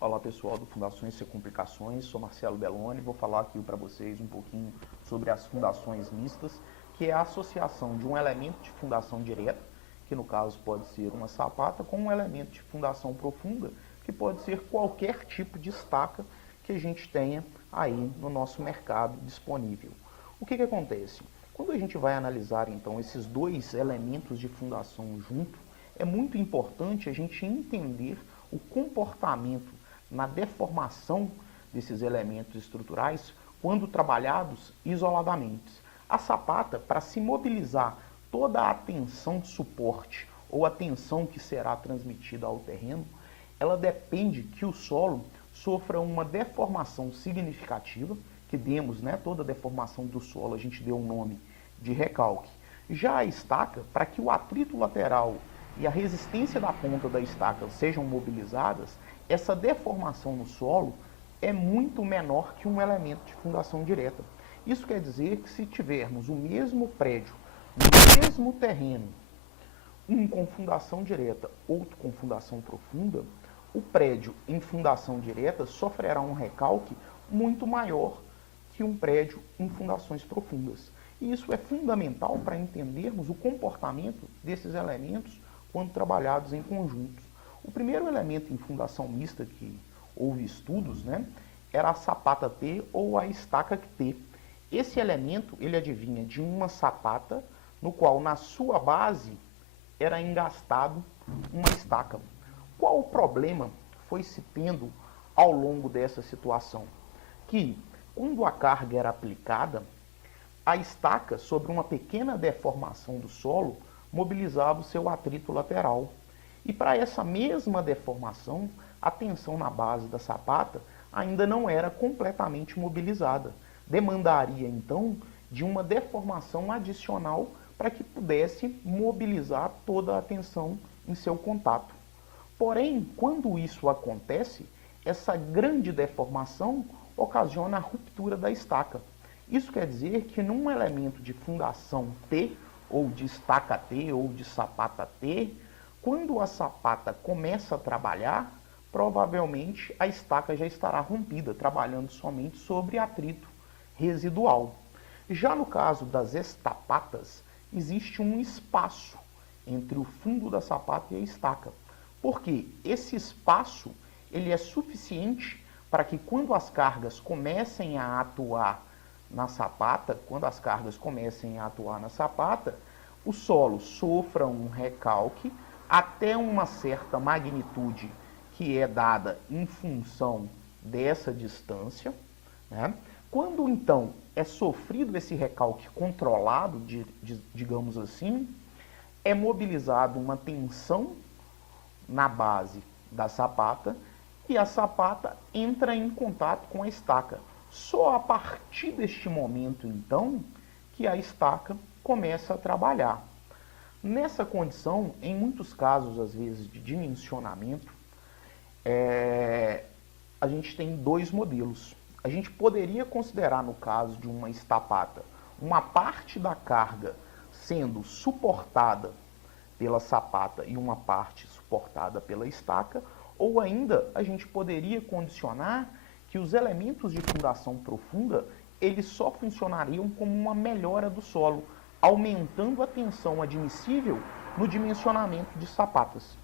Olá pessoal do Fundações Sem Complicações, sou Marcelo Belloni, vou falar aqui para vocês um pouquinho sobre as fundações mistas, que é a associação de um elemento de fundação direta, que no caso pode ser uma sapata, com um elemento de fundação profunda, que pode ser qualquer tipo de estaca que a gente tenha aí no nosso mercado disponível. O que acontece? Quando a gente vai analisar então esses dois elementos de fundação junto, é muito importante a gente entender o comportamento na deformação desses elementos estruturais quando trabalhados isoladamente. A sapata, para se mobilizar toda a tensão de suporte ou a tensão que será transmitida ao terreno, ela depende que o solo sofra uma deformação significativa, que demos, toda a deformação do solo, a gente deu o nome de recalque. Já a estaca, para que o atrito lateral e a resistência da ponta da estaca sejam mobilizadas, essa deformação no solo é muito menor que um elemento de fundação direta. Isso quer dizer que se tivermos o mesmo prédio, no mesmo terreno, um com fundação direta, outro com fundação profunda, o prédio em fundação direta sofrerá um recalque muito maior que um prédio em fundações profundas. E isso é fundamental para entendermos o comportamento desses elementos quando trabalhados em conjuntos. O primeiro elemento em fundação mista que houve estudos, era a sapata T ou a estaca T. Esse elemento, ele advinha de uma sapata, no qual na sua base era engastado uma estaca. Qual o problema foi se tendo ao longo dessa situação? Que quando a carga era aplicada, a estaca, sobre uma pequena deformação do solo, mobilizava o seu atrito lateral. E para essa mesma deformação, a tensão na base da sapata ainda não era completamente mobilizada. Demandaria, então, de uma deformação adicional para que pudesse mobilizar toda a tensão em seu contato. Porém, quando isso acontece, essa grande deformação ocasiona a ruptura da estaca. Isso quer dizer que num elemento de fundação T, ou de estaca T, ou de sapata T, quando a sapata começa a trabalhar, provavelmente a estaca já estará rompida, trabalhando somente sobre atrito residual. Já no caso das estapatas, existe um espaço entre o fundo da sapata e a estaca, porque esse espaço ele é suficiente para que quando as cargas comecem a atuar na sapata, o solo sofra um recalque até uma certa magnitude que é dada em função dessa distância. Quando então é sofrido esse recalque controlado, digamos assim, é mobilizado uma tensão na base da sapata e a sapata entra em contato com a estaca. Só a partir deste momento, então, que a estaca começa a trabalhar. Nessa condição, em muitos casos, às vezes, de dimensionamento, a gente tem dois modelos. A gente poderia considerar, no caso de uma estapata, uma parte da carga sendo suportada pela sapata e uma parte suportada pela estaca, ou ainda a gente poderia condicionar que os elementos de fundação profunda eles só funcionariam como uma melhora do solo, aumentando a tensão admissível no dimensionamento de sapatas,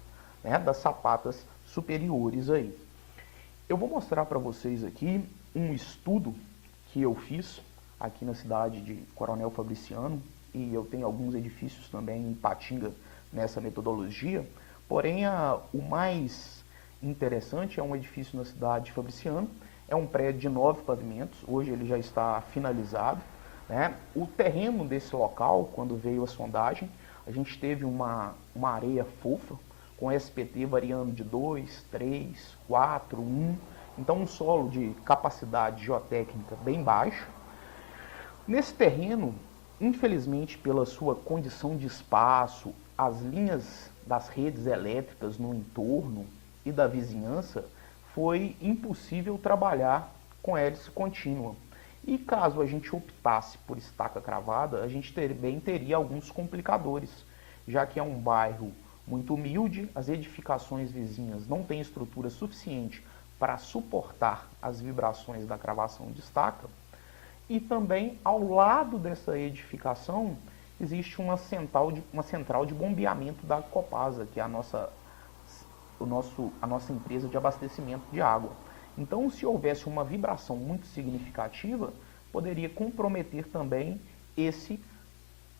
das sapatas superiores aí. Eu vou mostrar para vocês aqui um estudo que eu fiz aqui na cidade de Coronel Fabriciano, e eu tenho alguns edifícios também em Ipatinga nessa metodologia, porém o mais interessante é um edifício na cidade de Fabriciano, é um prédio de 9 pavimentos, hoje ele já está finalizado. O terreno desse local, quando veio a sondagem, a gente teve uma areia fofa, com SPT variando de 2, 3, 4, 1, então um solo de capacidade geotécnica bem baixa. Nesse terreno, infelizmente pela sua condição de espaço, as linhas das redes elétricas no entorno e da vizinhança, foi impossível trabalhar com hélice contínua. E caso a gente optasse por estaca cravada, a gente também teria alguns complicadores, já que é um bairro muito humilde, as edificações vizinhas não têm estrutura suficiente para suportar as vibrações da cravação de estaca. E também ao lado dessa edificação existe uma central de bombeamento da Copasa, que é a nossa empresa de abastecimento de água. Então, se houvesse uma vibração muito significativa, poderia comprometer também esse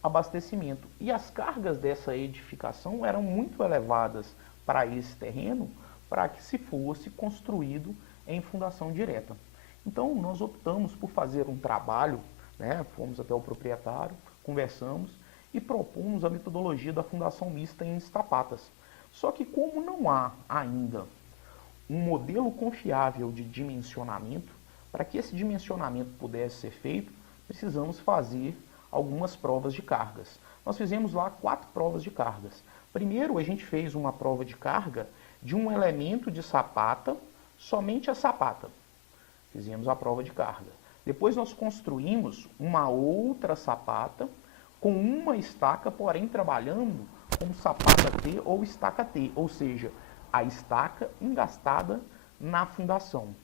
abastecimento. E as cargas dessa edificação eram muito elevadas para esse terreno, para que se fosse construído em fundação direta. Então, nós optamos por fazer um trabalho, né? Fomos até o proprietário, conversamos e propomos a metodologia da fundação mista em estapatas. Só que como não há ainda um modelo confiável de dimensionamento, para que esse dimensionamento pudesse ser feito, precisamos fazer algumas provas de cargas. Nós fizemos lá 4 provas de cargas. Primeiro, a gente fez uma prova de carga de um elemento de sapata, somente a sapata. Fizemos a prova de carga. Depois nós construímos uma outra sapata com uma estaca, porém trabalhando com sapata T ou estaca T, ou seja, a estaca engastada na fundação.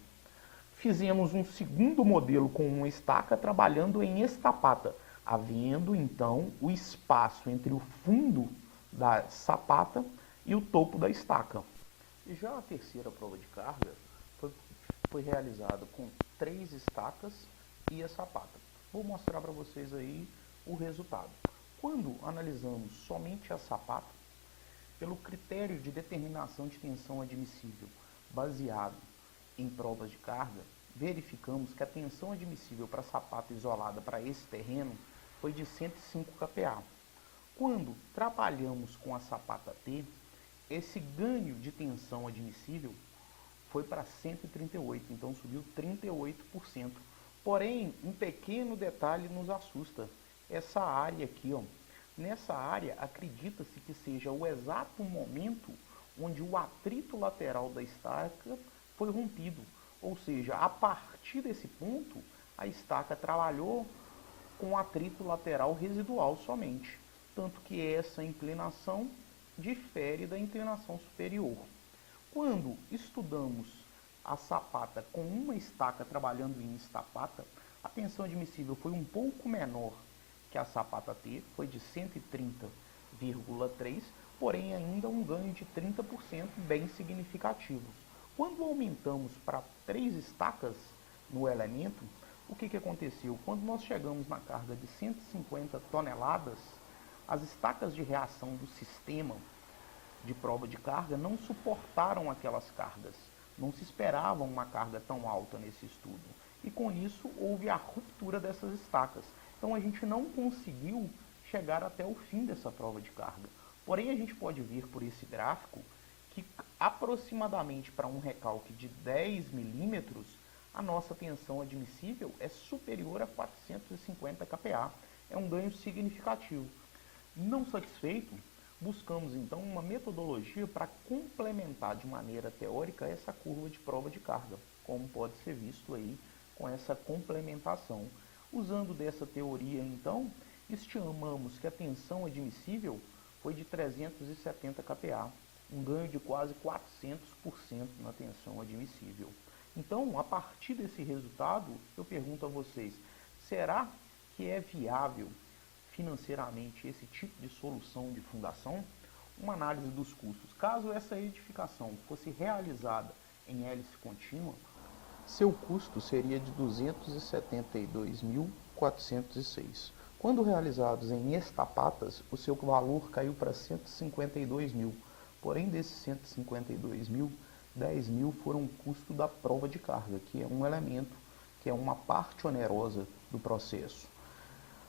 Fizemos um segundo modelo com uma estaca trabalhando em estapata, havendo então o espaço entre o fundo da sapata e o topo da estaca. E já a terceira prova de carga foi realizada com 3 estacas e a sapata. Vou mostrar para vocês aí o resultado. Quando analisamos somente a sapata, pelo critério de determinação de tensão admissível baseado em provas de carga, verificamos que a tensão admissível para a sapata isolada para esse terreno foi de 105 kPa. Quando trabalhamos com a sapata T, esse ganho de tensão admissível foi para 138, então subiu 38%. Porém, um pequeno detalhe nos assusta. Essa área aqui, ó, nessa área acredita-se que seja o exato momento onde o atrito lateral da estaca foi rompido. Ou seja, a partir desse ponto, a estaca trabalhou com atrito lateral residual somente. Tanto que essa inclinação difere da inclinação superior. Quando estudamos a sapata com uma estaca trabalhando em estapata, a tensão admissível foi um pouco menor que a sapata T, foi de 130,3, porém ainda um ganho de 30% bem significativo. Quando aumentamos para 3 estacas no elemento, o que aconteceu? Quando nós chegamos na carga de 150 toneladas, as estacas de reação do sistema de prova de carga não suportaram aquelas cargas. Não se esperava uma carga tão alta nesse estudo. E com isso houve a ruptura dessas estacas. Então a gente não conseguiu chegar até o fim dessa prova de carga. Porém a gente pode ver por esse gráfico que aproximadamente para um recalque de 10 milímetros, a nossa tensão admissível é superior a 450 kPa. É um ganho significativo. Não satisfeito, buscamos então uma metodologia para complementar de maneira teórica essa curva de prova de carga, como pode ser visto aí com essa complementação. Usando dessa teoria então, estimamos que a tensão admissível foi de 370 kPa, um ganho de quase 400% na tensão admissível. Então, a partir desse resultado, eu pergunto a vocês, será que é viável financeiramente esse tipo de solução de fundação? Uma análise dos custos. Caso essa edificação fosse realizada em hélice contínua, seu custo seria de R$ 272.406. Quando realizados em estapatas, o seu valor caiu para 152 mil. Porém, desses 152 mil, 10 mil foram o custo da prova de carga, que é um elemento, que é uma parte onerosa do processo.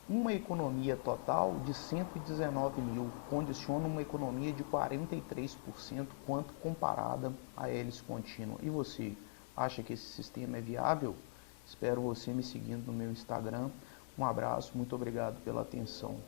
Uma economia total de 119 mil, condiciona uma economia de 43% quanto comparada à hélice contínua. E você, acha que esse sistema é viável? Espero você me seguindo no meu Instagram. Um abraço, muito obrigado pela atenção.